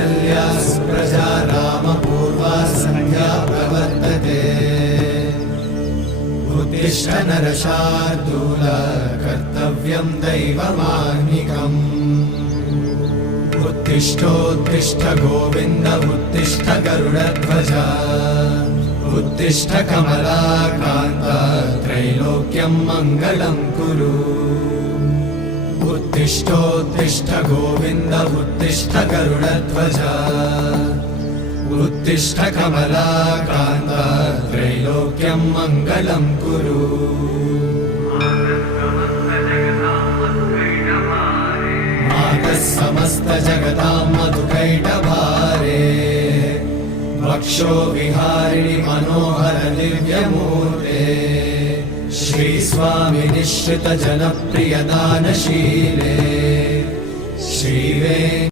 कौसल्या सुप्रजा रामपूर्वा सन्ध्या प्रवर्तते उत्तिष्ठ नरशार्दूल कर्तव्यं दैवमाह्निकम् उत्तिष्ठोत्तिष्ठ गोविन्द उत्तिष्ठ गरुडध्वज उत्तिष्ठ कमलाकान्त त्रैलोक्यं मङ्गलं कुरु उत्तिष्ठोत्तिष्ठ गोविन्द उत्तिष्ठ गरुडध्वज उत्तिष्ठ कमलाकान्त त्रैलोक्यं मङ्गलं कुरु मातः समस्त जगतां मधुकैटभारे वक्षो विहारिणि मनोहर दिव्यमूर्ते श्रीस्वामि निश्चित जनप्रिय दानशीले श्रीवे